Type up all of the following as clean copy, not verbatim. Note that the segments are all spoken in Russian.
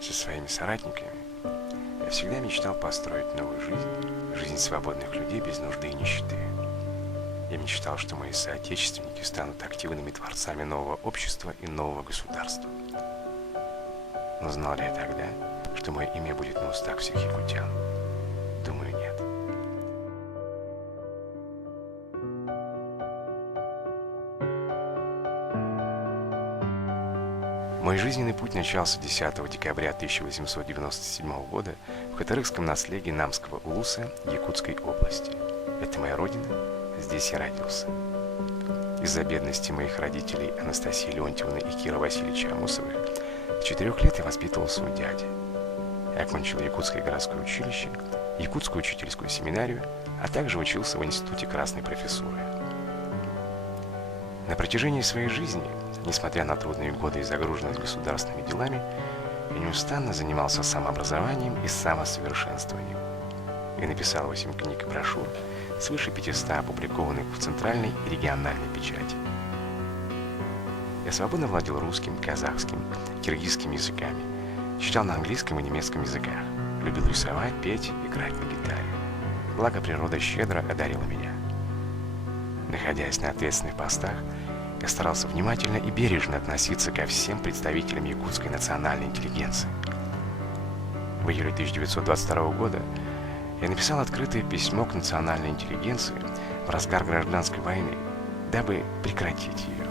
со своими соратниками, я всегда мечтал построить новую жизнь, жизнь свободных людей без нужды и нищеты. Я мечтал, что мои соотечественники станут активными творцами нового общества и нового государства. Но знал ли я тогда, что мое имя будет на устах всех якутян? Думаю, нет. Мой жизненный путь начался 10 декабря 1897 года в Хатырыкском наследии Намского улуса Якутской области. Это моя родина, здесь я родился. Из-за бедности моих родителей Анастасии Леонтьевны и Кира Васильевича Амосовых с 4 лет я воспитывался у дяди. Я окончил Якутское городское училище, Якутскую учительскую семинарию, а также учился в Институте Красной профессуры. На протяжении своей жизни, несмотря на трудные годы и загруженность государственными делами, я неустанно занимался самообразованием и самосовершенствованием. Я написал 8 книг и брошюр, свыше 500 опубликованных в центральной и региональной печати. Я свободно владел русским, казахским, киргизским языками, читал на английском и немецком языках, любил рисовать, петь, играть на гитаре. Благо природа щедро одарила меня. Находясь на ответственных постах, я старался внимательно и бережно относиться ко всем представителям якутской национальной интеллигенции. В июле 1922 года я написал открытое письмо к национальной интеллигенции в разгар гражданской войны, дабы прекратить ее.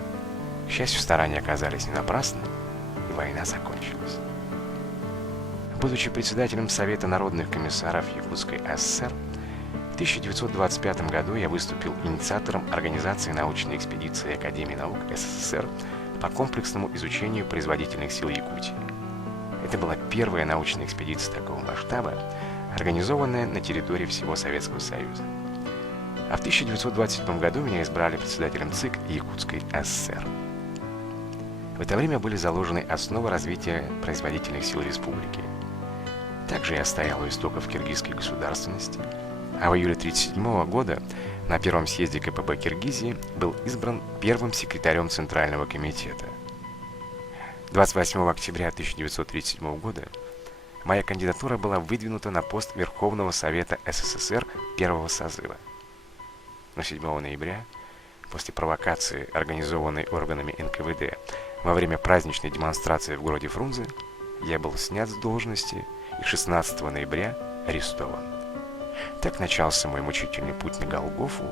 К счастью, старания оказались не напрасны, и война закончилась. Будучи председателем Совета народных комиссаров Якутской ССР, в 1925 году я выступил инициатором организации научной экспедиции Академии наук СССР по комплексному изучению производительных сил Якутии. Это была первая научная экспедиция такого масштаба, организованная на территории всего Советского Союза. А в 1927 году меня избрали председателем ЦИК Якутской ССР. В это время были заложены основы развития производительных сил республики. Также я стоял у истоков киргизской государственности, а в июле 1937 года на первом съезде КПБ Киргизии был избран первым секретарем Центрального комитета. 28 октября 1937 года моя кандидатура была выдвинута на пост Верховного Совета СССР первого созыва. Но 7 ноября, после провокации, организованной органами НКВД во время праздничной демонстрации в городе Фрунзе, я был снят с должности и 16 ноября арестован. Так начался мой мучительный путь на Голгофу,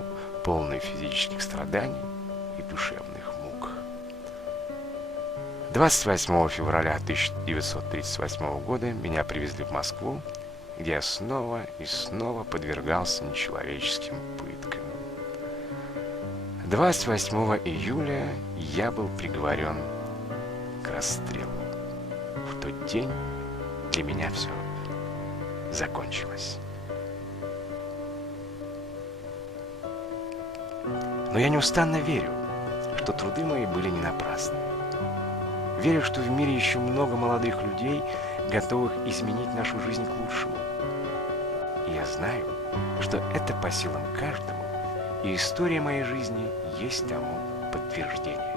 полный физических страданий и душевных мук. 28 февраля 1938 года меня привезли в Москву, где я снова и снова подвергался нечеловеческим пыткам. 28 июля я был приговорен к расстрелу. В тот день для меня все закончилось. Но я неустанно верю, что труды мои были не напрасны. Верю, что в мире еще много молодых людей, готовых изменить нашу жизнь к лучшему. И я знаю, что это по силам каждому, и история моей жизни есть тому подтверждение.